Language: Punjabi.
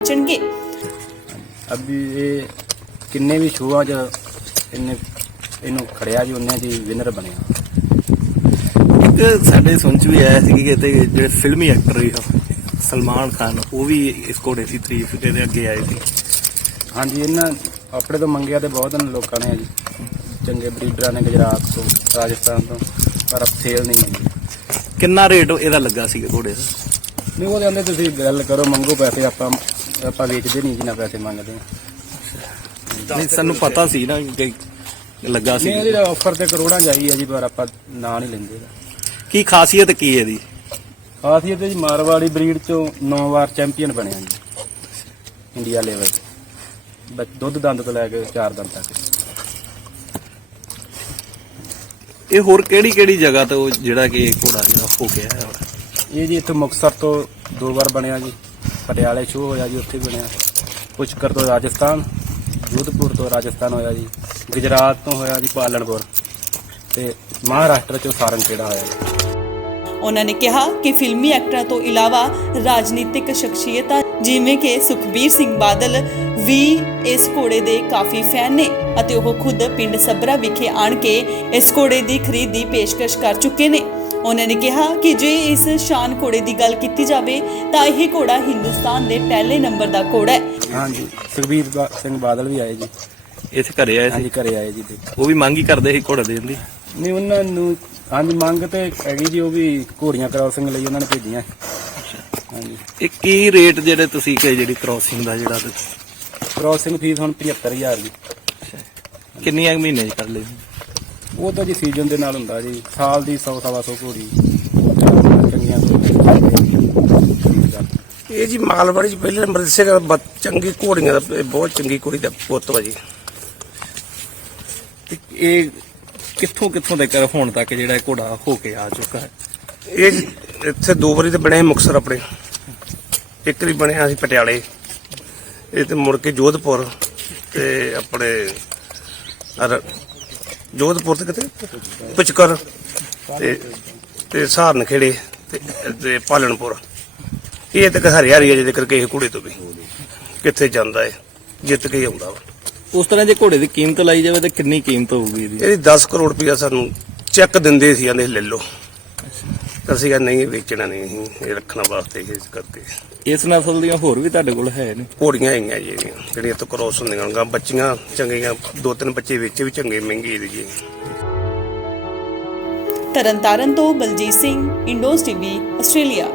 ਚਣਗੇ। ਅਭੀ ਇਹ ਕਿੰਨੇ ਵੀ ਸ਼ੋਆਂ 'ਚ ਇਹਨੂੰ ਖੜਿਆ ਜੀ, ਉਹਨੇ ਜੀ ਵਿਨਰ ਬਣਿਆ। ਇੱਕ ਸਾਡੇ ਸੁਣ ਚ ਵੀ ਆਇਆ ਸੀ ਕਿ ਜਿਹੜੇ ਫਿਲਮੀ ਐਕਟਰ ਵੀ ਸਲਮਾਨ ਖਾਨ, ਉਹ ਵੀ ਇਸ ਘੋੜੇ ਦੀ ਤਾਰੀਫ ਦੇ ਅੱਗੇ ਆਏ ਸੀ। ਹਾਂਜੀ, ਇਹਨਾਂ ਆਪਣੇ ਤੋਂ ਮੰਗਿਆ ਤੇ ਬਹੁਤ ਲੋਕਾਂ ਨੇ ਜੀ, ਚੰਗੇ ਬਰੀਡਰਾਂ ਨੇ ਗੁਜਰਾਤ ਤੋਂ, ਰਾਜਸਥਾਨ ਤੋਂ, ਪਰ ਸੇਲ ਨਹੀਂ ਹੋਈ। ਕਿੰਨਾ ਰੇਟ ਇਹਦਾ ਲੱਗਾ ਸੀ ਘੋੜੇ ਦਾ? ਨਹੀਂ, ਉਹ ਕਹਿੰਦੇ ਤੁਸੀਂ ਗੱਲ ਕਰੋ, ਮੰਗੋ ਪੈਸੇ, ਆਪਾਂ ਵੇਚਦੇ ਨਹੀਂ ਜਿੰਨਾ ਪੈਸੇ ਮੰਗਦੇ ਨਹੀਂ, ਸਾਨੂੰ ਪਤਾ ਸੀ ਨਾ ਕਿ ਲੱਗਾ ਸੀ। ਨਹੀਂ, ਇਹਦੀ ਆਫਰ ਤੇ ਕਰੋੜਾਂ ਜਾਈ ਹੈ ਜੀ, ਪਰ ਆਪਾਂ ਨਾਂ ਨਹੀਂ ਲੈਂਦੇ। ਕੀ ਖਾਸੀਅਤ ਕੀ ਹੈ ਇਹਦੀ? ਖਾਸੀਅਤ ਜੀ, ਮਾਰਵਾੜੀ ਬਰੀਡ ਚੋਂ 9 ਵਾਰ ਚੈਂਪੀਅਨ ਬਣਿਆ ਜੀ ਇੰਡੀਆ ਲੈਵਲ ਤੇ, ਦੁੱਧ ਦੰਦ ਤੋਂ ਲੈ ਕੇ 4 ਦੰਦ ਤੱਕ। ਇਹ ਹੋਰ ਕਿਹੜੀ ਕਿਹੜੀ ਜਗ੍ਹਾ ਤੋਂ ਜਿਹੜਾ ਕਿ ਇਹ ਘੋੜਾ ਜਿਹੜਾ ਹੋ ਗਿਆ ਹੈ? ਇਹ ਜੀ ਇੱਥੇ ਮੁਕਤਸਰ ਤੋਂ 2 ਵਾਰ ਬਣਿਆ ਜੀ, ਪਟਿਆਲੇ ਸ਼ੋਅ ਹੋਇਆ ਜੀ, ਉੱਥੇ ਬਣਿਆ। ਪੁਸ਼ਕਰ ਤੋਂ ਰਾਜਸਥਾਨ, ਜੋਧਪੁਰ ਤੋਂ ਰਾਜਸਥਾਨ ਹੋਇਆ ਜੀ, ਗੁਜਰਾਤ ਤੋਂ ਹੋਇਆ ਜੀ ਪਾਲਣਪੁਰ, ਤੇ ਮਹਾਰਾਸ਼ਟਰ ਚੋਂ ਸਾਰੰਗਖੇੜਾ ਹੋਇਆ ਜੀ। ਉਹਨਾਂ ਨੇ ਕਿਹਾ ਕਿ ਫਿਲਮੀ ਐਕਟਰਾਂ ਤੋਂ ਇਲਾਵਾ ਰਾਜਨੀਤਿਕ ਸ਼ਖਸੀਅਤਾਂ ਜਿਵੇਂ ਕਿ ਸੁਖਬੀਰ ਸਿੰਘ ਬਾਦਲ ਵੀ ਇਸ ਘੋੜੇ ਦੇ ਕਾਫੀ ਫੈਨ ਨੇ ਅਤੇ ਉਹ ਖੁਦ ਪਿੰਡ ਸਬਰਾ ਵਿਖੇ ਆਣ ਕੇ ਇਸ ਘੋੜੇ ਦੀ ਖਰੀਦ ਦੀ ਪੇਸ਼ਕਸ਼ ਕਰ ਚੁੱਕੇ ਨੇ। ਉਹਨਾਂ ਨੇ ਕਿਹਾ ਕਿ ਜੇ ਇਸ ਸ਼ਾਨ ਘੋੜੇ ਦੀ ਗੱਲ ਕੀਤੀ ਜਾਵੇ ਤਾਂ ਇਹ ਘੋੜਾ ਹਿੰਦੁਸਤਾਨ ਦੇ ਪਹਿਲੇ ਨੰਬਰ ਦਾ ਘੋੜਾ ਹੈ। ਹਾਂਜੀ, ਸੁਖਬੀਰ ਸਿੰਘ ਬਾਦਲ ਵੀ ਆਏ ਜੀ, ਇੱਥੇ ਘਰੇ ਆਏ ਸੀ? ਹਾਂਜੀ, ਘਰੇ ਆਏ ਜੀ। ਉਹ ਵੀ ਮੰਗ ਹੀ ਕਰਦੇ ਸੀ ਘੋੜਾ ਦੇਣ ਦੀ? ਨਹੀਂ, ਉਹਨਾਂ ਨੂੰ ਹਾਂਜੀ ਮੰਗ ਤੇ ਹੈਗੀ ਜੀ, ਉਹ ਵੀ ਘੋੜੀਆਂ ਕ੍ਰਾਸਿੰਗ ਲਈ ਉਹਨਾਂ ਨੇ ਭੇਜੀਆਂ। ਹਾਂਜੀ, ਇਹ ਕੀ ਰੇਟ ਜਿਹੜੇ ਤੁਸੀਂ ਕਿ ਜਿਹੜੀ ਕ੍ਰਾਸਿੰਗ ਦਾ ਜਿਹੜਾ ਕ੍ਰਾਸਿੰਗ ਫੀਸ ਹੁਣ 75,000 ਜੀ। ਕਿੰਨੀਆਂ ਮਹੀਨੇ ਚ ਕਰ ਲਈ? ਉਹ ਤਾਂ ਜੀ ਸੀਜ਼ਨ ਦੇ ਨਾਲ ਹੁੰਦਾ ਜੀ, ਸਾਲ ਦੀ 100-125 ਘੋੜੀ ਚੰਗੀਆਂ ਤੋਂ। ਇਹ ਜੀ ਮਾਲਵਾੜੀ ਚ ਪਹਿਲੇ ਨੰਬਰ ਦੱਸਿਆ, ਚੰਗੀ ਘੋੜੀਆਂ ਦਾ, ਬਹੁਤ ਚੰਗੀ ਘੋੜੀ ਦਾ ਪੁੱਤ ਵਾ ਜੀ। ਇਹ ਕਿੱਥੋਂ ਤੱਕ ਹੁਣ ਤੱਕ ਜਿਹੜਾ ਇਹ ਘੋੜਾ ਹੋ ਕੇ ਆ ਚੁੱਕਾ ਹੈ? ਇਹ ਇੱਥੇ 2 ਵਾਰੀ ਤੇ ਬਣਿਆ ਸੀ ਮੁਕਤਸਰ ਆਪਣੇ, ਇੱਕ ਵਾਰੀ ਬਣਿਆ ਸੀ ਪਟਿਆਲੇ, ਇਹ ਤੇ ਮੁੜ ਕੇ ਜੋਧਪੁਰ ਤੇ ਆਪਣੇ ਜੋਧਪੁਰ ਤੇ ਕਿਤੇ ਪੁਚਕਰ ਤੇ ਸਹਾਰਨਖੇੜੇ ਤੇ ਪਾਲਣਪੁਰ। ਇਹ ਤੱਕ ਹਰਿਆਰੀ ਅਜੇ ਤੱਕ ਕਿਸੇ ਘੋੜੇ ਤੋਂ ਵੀ ਕਿੱਥੇ ਜਾਂਦਾ ਹੈ, ਜਿੱਤ ਕੇ ਹੀ ਆਉਂਦਾ ਵਾ। ਉਸ ਤਰ੍ਹਾਂ ਜੇ ਘੋੜੇ ਦੀ ਕੀਮਤ ਲਾਈ ਜਾਵੇ ਤਾਂ ਕਿੰਨੀ ਕੀਮਤ ਹੋਊਗੀ ਇਹਦੀ? ਇਹਦੀ 10 ਕਰੋੜ ਰੁਪਇਆ ਸਾਨੂੰ ਚੈੱਕ ਦਿੰਦੇ ਸੀ, ਕਹਿੰਦੇ ਲੈ ਲਓ। ਅਸੀਂ ਕਹਿੰਦੇ ਨਹੀਂ, ਵੇਚਣਾ ਨਹੀਂ, ਅਸੀਂ ਇਹ ਰੱਖਣ ਵਾਸਤੇ ਇਸ ਕਰਕੇ। ਇਸ ਨਸਲ ਦੀਆਂ ਹੋਰ ਵੀ ਤੁਹਾਡੇ ਕੋਲ ਹੈ ਨੇ? ਘੋੜੀਆਂ ਹੈਗੀਆਂ ਜੀ ਜਿਹੜੀਆਂ ਤੋਂ ਕ੍ਰੋਸ ਹੁੰਦੀਆਂ ਗਾ, ਬੱਚੀਆਂ ਚੰਗੀਆਂ, 2-3 ਬੱਚੇ ਵੇਚੇ ਵੀ ਚੰਗੇ, ਮਹਿੰਗੇ ਜੀ। ਤਰਨਤਾਰਨ ਤੋਂ ਬਲਜੀਤ ਸਿੰਘ, ਇੰਡੋਜ਼ ਟੀਵੀ, ਆਸਟ੍ਰੇਲੀਆ।